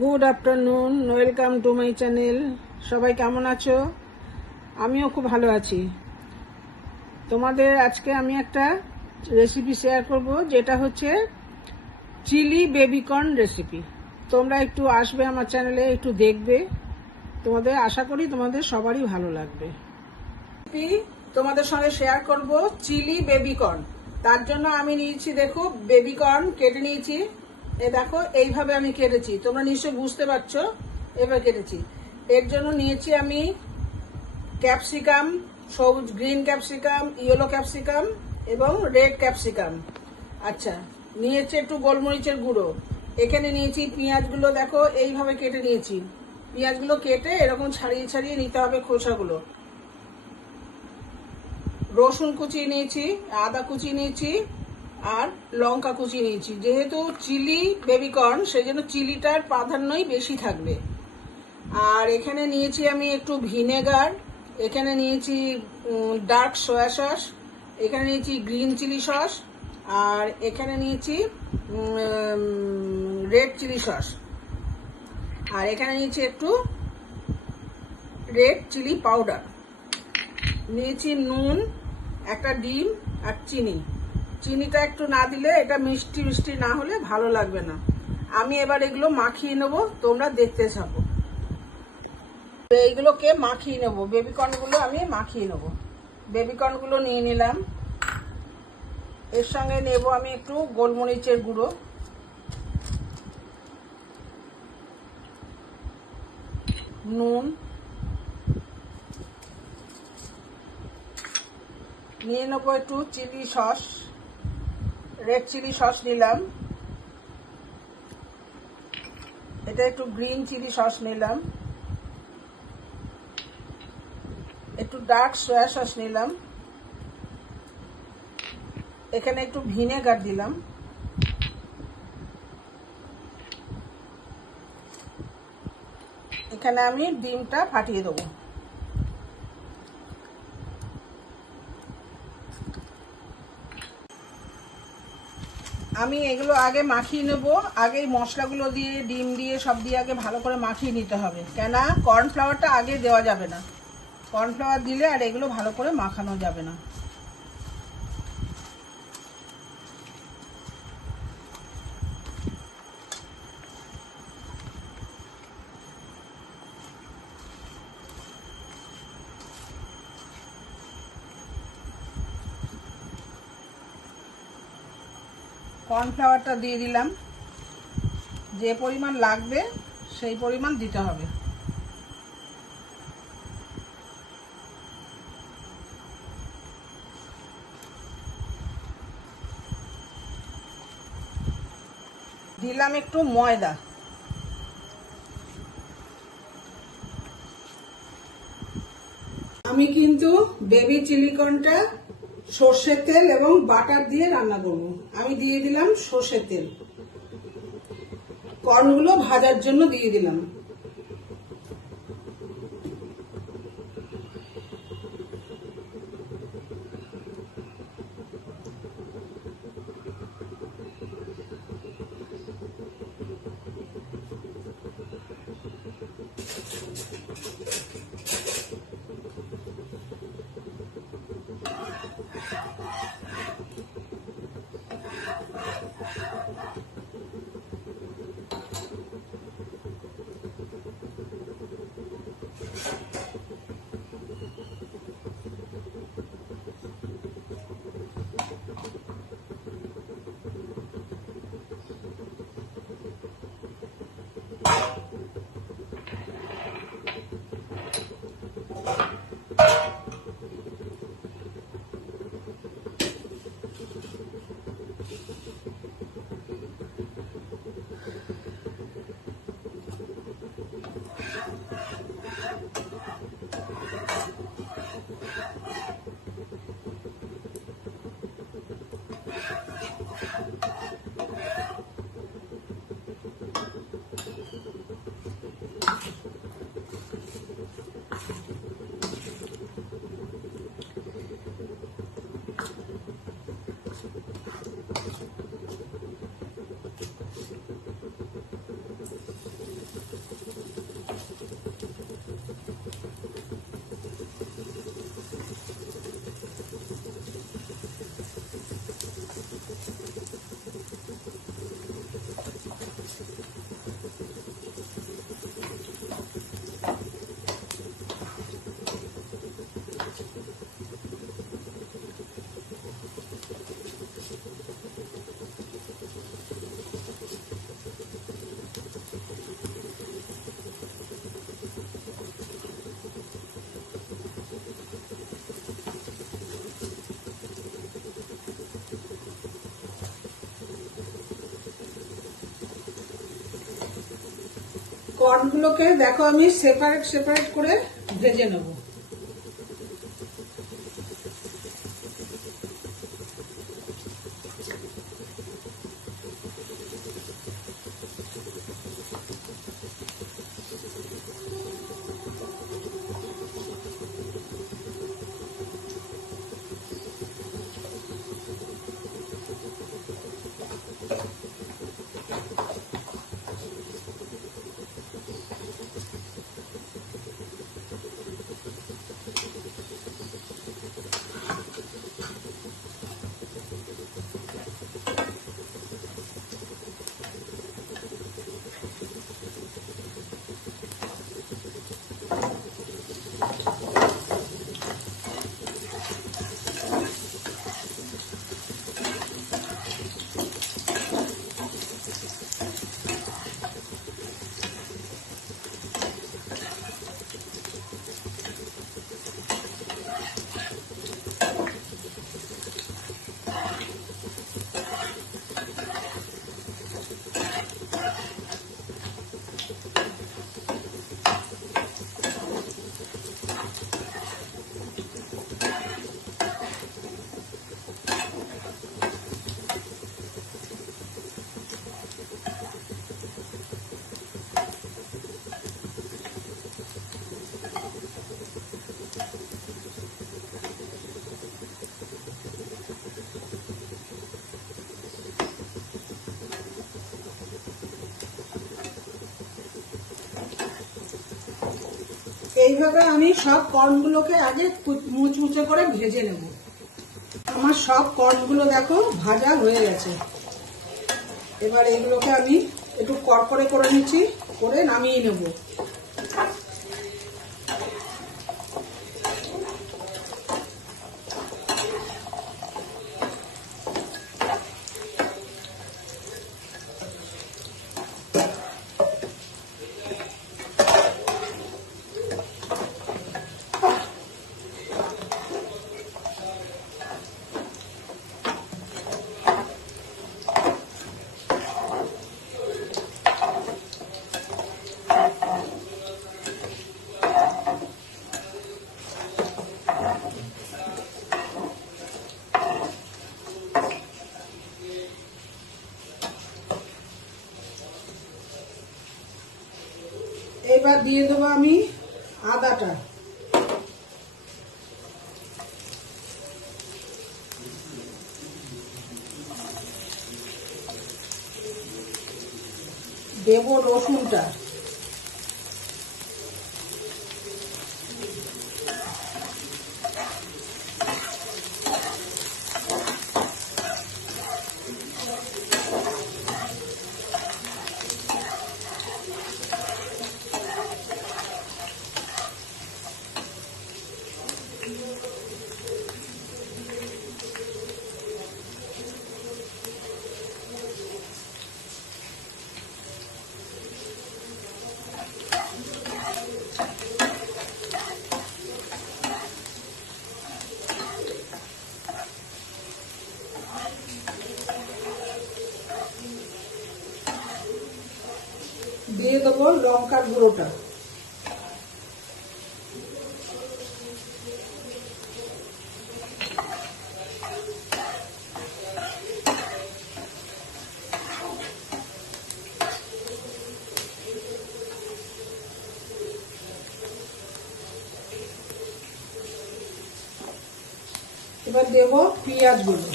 Good afternoon, welcome to my channel. সবাই কেমন আছো? আমিও খুব ভালো আছি। তোমাদের আজকে আমি একটা রেসিপি শেয়ার করব, যেটা হচ্ছে চিলি বেবিকর্ন রেসিপি। তোমরা একটু আসবে আমার চ্যানেলে, একটু দেখবে। তোমাদের আশা করি তোমাদের সবারই ভালো লাগবে। তোমাদের সঙ্গে শেয়ার করব চিলি বেবিকর্ন। তার জন্য আমি নিয়েছি, দেখো, বেবিকর্ন কেটে নিয়েছি। দেখো, এইভাবে আমি কেটেছি, তোমরা নিশ্চয়ই বুঝতে পারছো। এভাবে কেটেছি। এর জন্য নিয়েছি আমি ক্যাপসিকাম, সবুজ গ্রিন ক্যাপসিকাম, ইয়েলো ক্যাপসিকাম এবং রেড ক্যাপসিকাম। আচ্ছা, নিয়েছি একটু গোলমরিচের গুঁড়ো। এখানে নিয়েছি পেঁয়াজগুলো, দেখো এইভাবে কেটে নিয়েছি। পেঁয়াজগুলো কেটে এরকম ছাড়িয়ে ছাড়িয়ে নিতে হবে খোসাগুলো। রসুন কুচি নিয়েছি, আদা কুচি নিয়েছি, আর লঙ্কা কুচি নিয়েছি। যেহেতু চিলি বেবিকর্ন, সেই জন্য চিলিটার প্রাধান্যই বেশি থাকবে। আর এখানে নিয়েছি আমি একটু ভিনেগার, এখানে নিয়েছি ডার্ক সয়া সস, এখানে নিয়েছি গ্রিন চিলি সস, আর এখানে নিয়েছি রেড চিলি সস, আর এখানে নিয়েছি একটু রেড চিলি পাউডার। নিয়েছি নুন, একটা ডিম, আর চিনি। চিনিটা একটু না দিলে এটা মিষ্টি মিষ্টি না হলে ভালো লাগবে না। আমি এবার এগুলো মাখিয়ে নেবো, তোমরা দেখতে থাকো। এইগুলোকে মাখিয়ে নেবো, বেবিকর্নগুলো আমি মাখিয়ে নেবো। বেবিকর্নগুলো নিয়ে নিলাম। এর সঙ্গে নেব আমি একটু গোলমরিচের গুঁড়ো, নুন, নিয়ে নেবো একটু chilli sauce, red chilli sauce নিলাম। এটা একটু গ্রিন চিলি সস নিলাম, একটু ডার্ক সয়া সস নিলাম, এখানে একটু ভিনেগার দিলাম, এখানে আমি ডিমটা ফাটিয়ে দেবো। আমি এগুলো আগে মাখিয়ে নেব। আগে মশলাগুলো দিয়ে, ডিম দিয়ে, সব দিয়ে আগে ভালো করে মাখিয়ে নিতে হবে, কেন কর্নফ্লাওয়ারটা আগে দেওয়া যাবে না। কর্নফ্লাওয়ার দিলে আর এগুলো ভালো করে মাখানো যাবে না। কর্নফ্লাওয়ারটা দিয়ে দিলাম, যে পরিমাণ লাগবে সেই পরিমাণ দিতে হবে। দিলাম একটু ময়দা। আমি কিন্তু বেবি চিলিকর্নটা সর্ষের তেল এবং বাটার দিয়ে রান্না করব। আমি দিয়ে দিলাম সর্ষের তেল, কর্নগুলো ভাজার জন্য দিয়ে দিলাম। কর্নগুলোকে দেখো আমি সেপারেট সেপারেট করে ভেজে নেব। এইভাবে আমি সব কর্নগুলোকে আগে মুচমুচে করে ভেজে নেব। আমার সব কর্নগুলো দেখো ভাজা হয়ে গেছে। এবার এগুলোকে আমি একটু কড়কড়ে করে নিচ্ছি, করে নামিয়ে নেব। এবার দিয়ে দেবো আমি আদাটা। দেব রসুনটা। দিয়ে দেবো লঙ্কার গুঁড়োটা। এবার দেবো পেঁয়াজগুলো।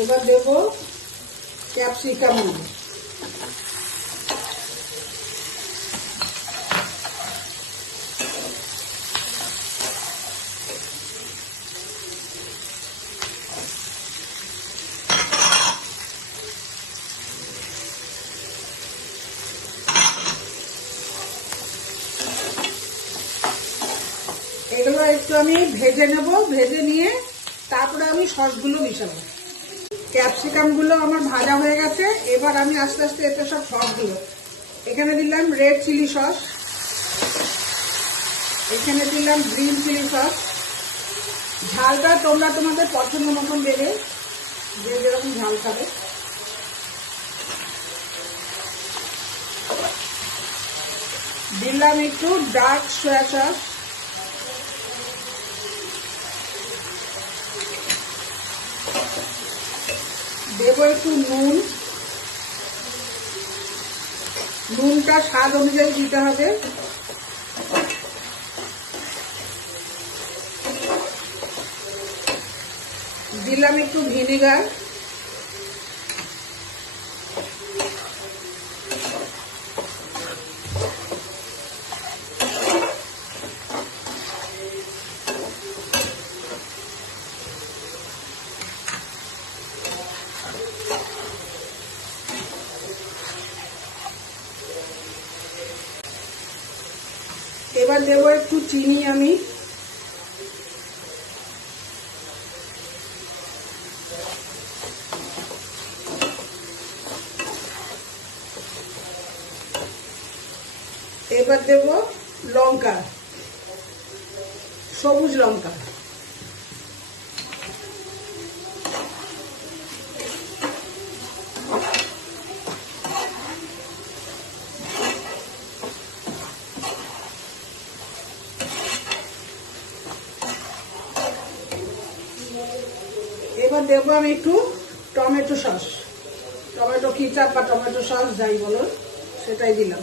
এবার দেব ক্যাপসিকাম। একটু আমি ভেজে নেব, ভেজে নিয়ে তারপরে আমি সসগুলো মিশাবো। ক্যাপসিকামগুলো আমার ভাজা হয়ে গেছে। এবার আমি আস্তে আস্তে এতে সব সসগুলো, এখানে দিলাম রেড চিলি সস, এখানে দিলাম গ্রিন চিলি সস। ঝালটা তোমরা তোমাদের পছন্দ মতন দেবে, যে যেরকম ঝাল খাবে। দিলাম একটু ডার্ক সয়া সস, দেবো একটু নুন, নুনটা স্বাদ অনুযায়ী দিতে হবে। দিলাম একটু ভিনেগার, এবার দেবো একটু চিনি আমি, এবার দেব লঙ্কা, সবুজ লঙ্কা। এবার দেবো আমি একটু টমেটো সস, টমেটো কেচাপ বা টমেটো সস যাই বলো সেটাই দিলাম।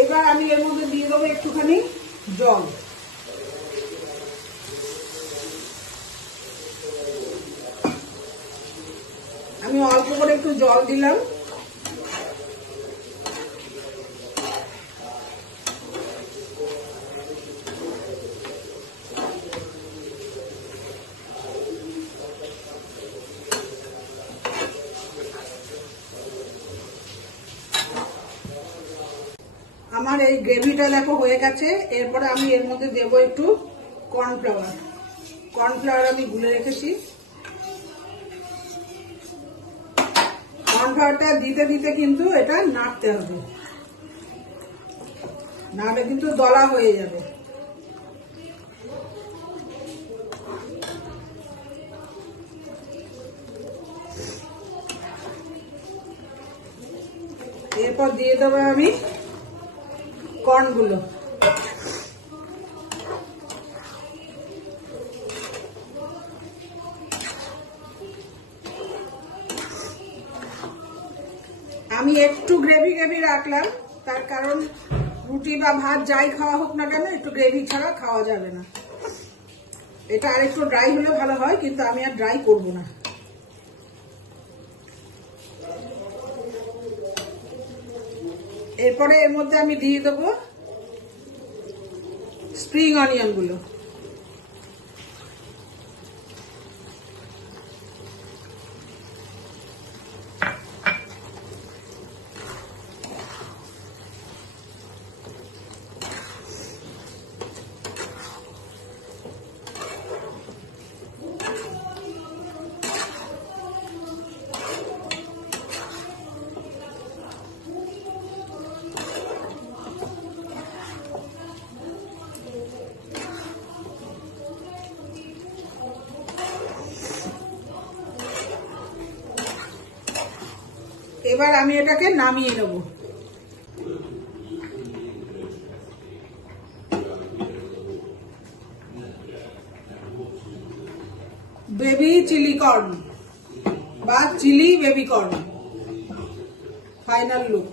এবার আমি এর মধ্যে দিয়ে দেবো একটুখানি জল। আমি অল্প করে একটু জল দিলাম। আমার এই গ্রেভিটা দেখো হয়ে গেছে। এরপরে আমি এর মধ্যে দেব একটু কর্নফ্লাওয়ার। কর্নফ্লাওয়ার আমি গুলে রেখেছি। কর্নফ্লাওয়ারটা দিতে দিতে কিন্তু এটা নাড়তে হবে, নাহলে কিন্তু দলা হয়ে যাবে। এরপর দিয়ে দেবো আমি কর্নগুলো। আমি একটু গ্রেভি গ্রেভি রাখলাম, তার কারণ রুটি বা ভাত যাই খাওয়া হোক না কেন একটু গ্রেভি ছাড়া খাওয়া যাবে না। এটা আর একটু ড্রাই হলে ভালো হয়, কিন্তু আমি আর ড্রাই করব না। এরপরে এর মধ্যে আমি দিয়ে দেবো স্প্রিং অনিয়ন গুলো। এবার আমি এটাকে নামিয়ে নেব। বেবি চিলি কর্ন বা chilli baby corn, final look.